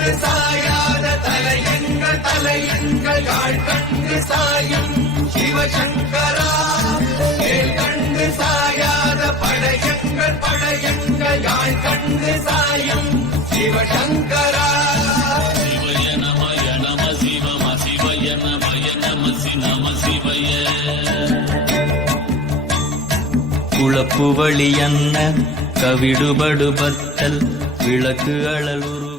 கண்டு சாயாத தலையங்கள் யாழ் கண்டு சாயம் சிவசங்கரா மேல் கண்டு சாயாத படையங்கள் யாழ் கண்டு சாயம் சிவசங்கரா சிவய நமய நம சிவம சிவய நமய நம நம சிவய குழப்பு வழி அன்ன கவிடுபடு பத்தல் விளக்கு அழலுரு